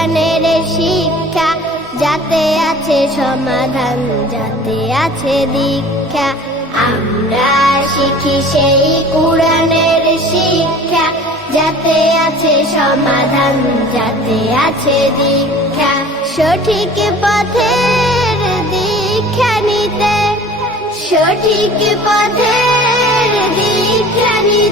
কুরআনের শিক্ষা, যাতে আছে সমাধান, যাতে আছে দীক্ষা। আমরা শিখি সেই কুরআনের শিক্ষা, যাতে আছে সমাধান, যাতে আছে দীক্ষা। সঠিক পথের দীক্ষা নিতে, সঠিক পথের দীক্ষা নিতে